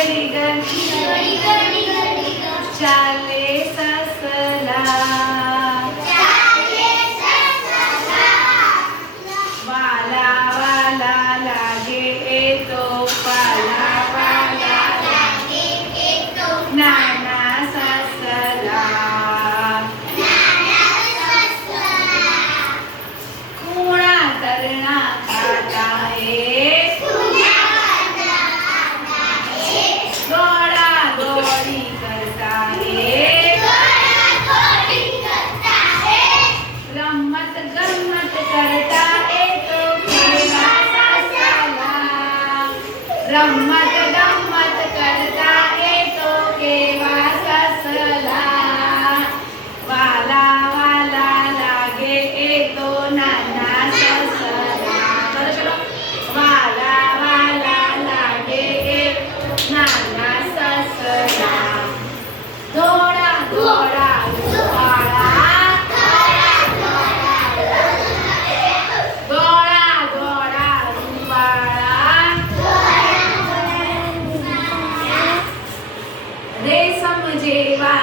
घडी घडी चाले ससला वाला वाला लागे तो पाला वाला नाना ससला कूणा तरणा खाता है दौड़ा दौड़ी करता है रमत गम्मत करता है तो केवा ससला रमत गम्मत करता है तो केवा ससला वाला वाला लागे तो नाना ससला चलो चलो वाला वाला लागे नाना ससला दौड़ा दौड़ा रुवाड़ा दौड़ा दौड़ा रुवाड़ा रेशम जेवा